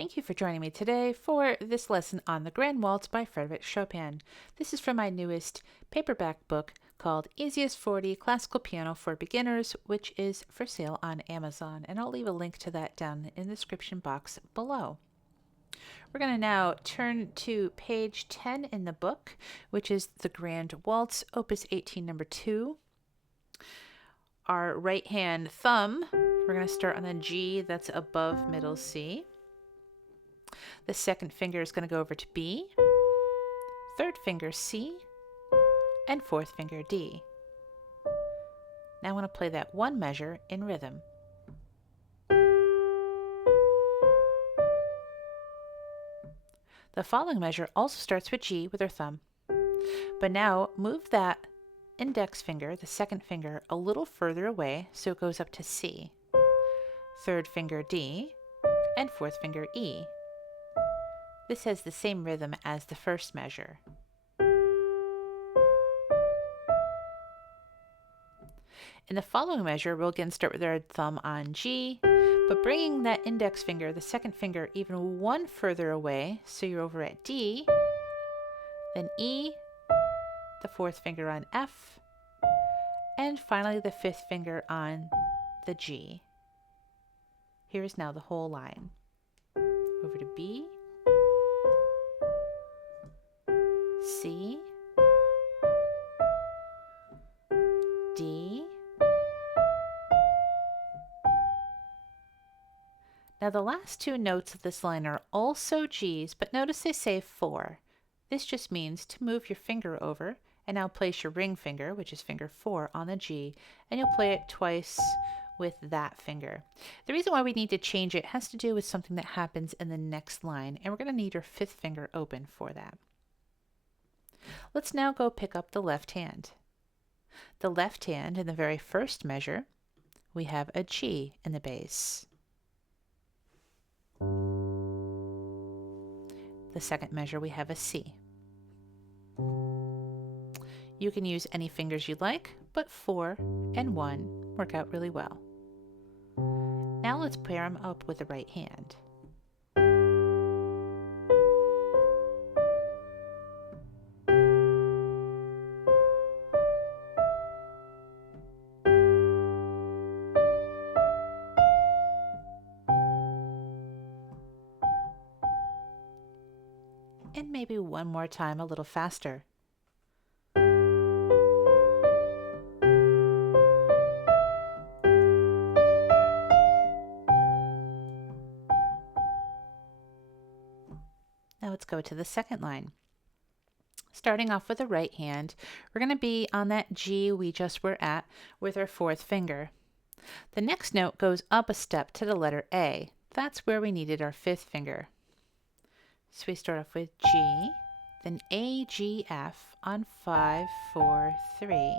Thank you for joining me today for this lesson on the Grand Waltz by Frédéric Chopin. This is from my newest paperback book called Easiest 40 Classical Piano for Beginners, which is for sale on Amazon, and I'll leave a link to that down in the description box below. We're going to now turn to page 10 in the book, which is the Grand Waltz, Opus 18, number 2. Our right hand thumb, we're going to start on the G that's above middle C. The second finger is going to go over to B, third finger C, and fourth finger D. Now I want to play that one measure in rhythm. The following measure also starts with G with our thumb, but now move that index finger, the second finger, a little further away so it goes up to C, third finger D, and fourth finger E. This has the same rhythm as the first measure. In the following measure, we'll again start with our thumb on G, but bringing that index finger, the second finger, even one further away, so you're over at D, then E, the fourth finger on F, and finally the fifth finger on the G. Here is now the whole line. Over to B, C, D. Now the last two notes of this line are also G's, but notice they say 4. This just means to move your finger over and now place your ring finger, which is finger 4, on the G, and you'll play it twice with that finger. The reason why we need to change it has to do with something that happens in the next line, and we're going to need our fifth finger open for that. Let's now go pick up the left hand. The left hand, in the very first measure, we have a G in the bass. The second measure, we have a C. You can use any fingers you like, but 4 and 1 work out really well. Now let's pair them up with the right hand. And maybe one more time a little faster. Now let's go to the second line. Starting off with the right hand, we're going to be on that G we just were at with our fourth finger. The next note goes up a step to the letter A. That's where we needed our fifth finger. So we start off with G, then A, G, F on 5, 4, 3.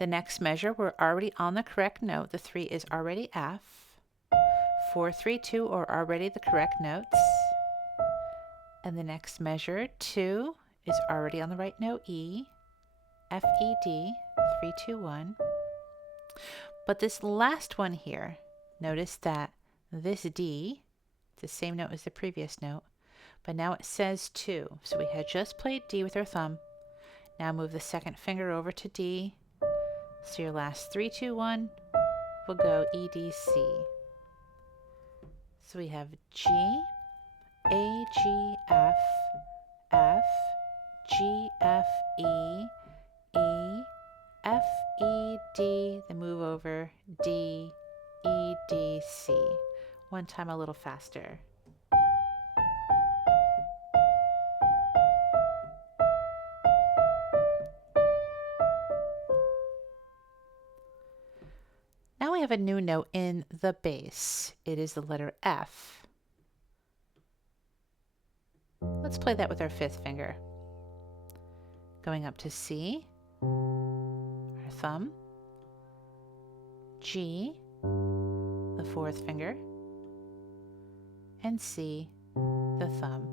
The next measure, we're already on the correct note. The 3 is already F. 4, 3, 2 are already the correct notes. And the next measure, 2, is already on the right note, E, F, E, D, 3, 2, 1. But this last one here, notice that this D, it's the same note as the previous note, but now it says 2. So we had just played D with our thumb. Now move the second finger over to D. So your last 3, 2, 1 will go E, D, C. So we have G, A, G, F, F, G, F, E, E, F, E, D, then move over D, E, D, C. One time a little faster. Now we have a new note in the bass. It is the letter F. Let's play that with our fifth finger. Going up to C, our thumb, G, the fourth finger, and C, the thumb.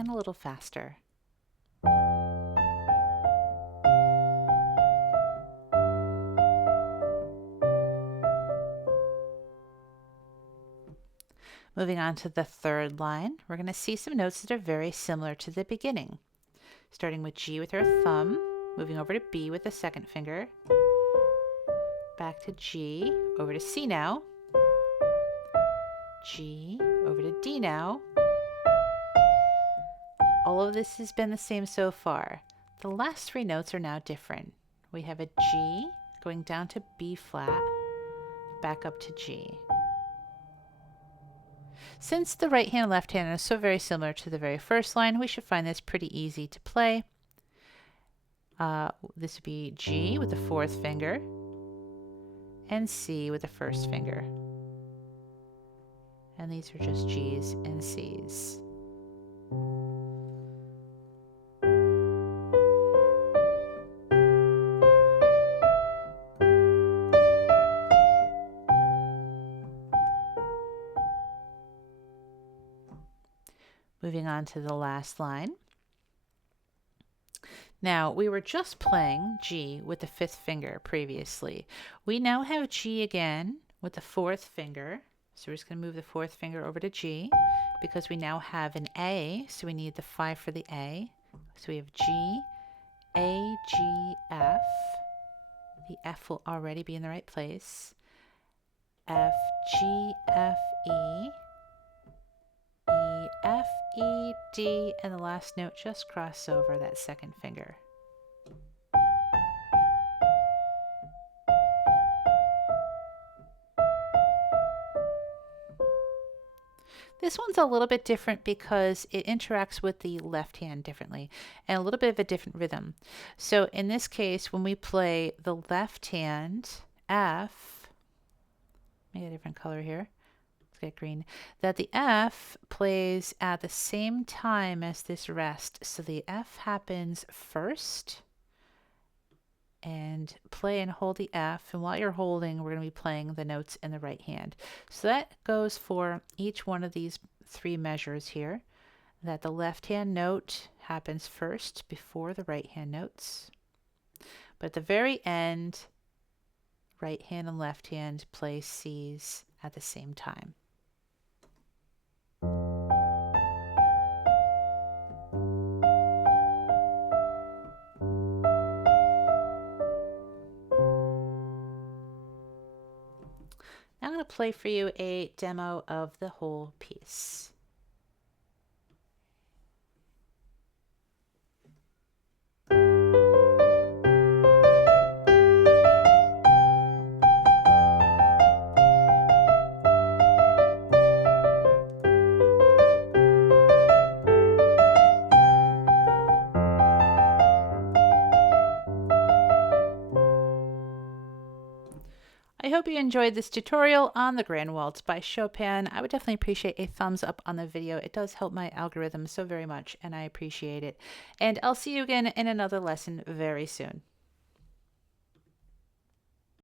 and a little faster. Moving on to the third line, we're going to see some notes that are very similar to the beginning. Starting with G with our thumb, moving over to B with the second finger, back to G, over to C now, G, over to D now. All of this has been the same so far. The last three notes are now different. We have a G going down to B flat, back up to G. Since the right hand and left hand are so very similar to the very first line, we should find this pretty easy to play. This would be G with the fourth finger and C with the first finger. And these are just G's and C's. Moving on to the last line. Now, we were just playing G with the fifth finger previously. We now have G again with the fourth finger. So we're just going to move the fourth finger over to G because we now have an A, so we need the 5 for the A. So we have G, A, G, F. The F will already be in the right place. F, G, F, E. E, F, E, D, and the last note just cross over that second finger. This one's a little bit different because it interacts with the left hand differently and a little bit of a different rhythm. So in this case, when we play the left hand F, make a different color here. Get green, that the F plays at the same time as this rest. So the F happens first, and play and hold the F, and while you're holding, we're going to be playing the notes in the right hand. So that goes for each one of these three measures here, that the left hand note happens first before the right hand notes. But at the very end, right hand and left hand play C's at the same time. Now I'm going to play for you a demo of the whole piece. I hope you enjoyed this tutorial on the Grand Waltz by Chopin. I would definitely appreciate a thumbs up on the video. It does help my algorithm so very much, and I appreciate it. And I'll see you again in another lesson very soon.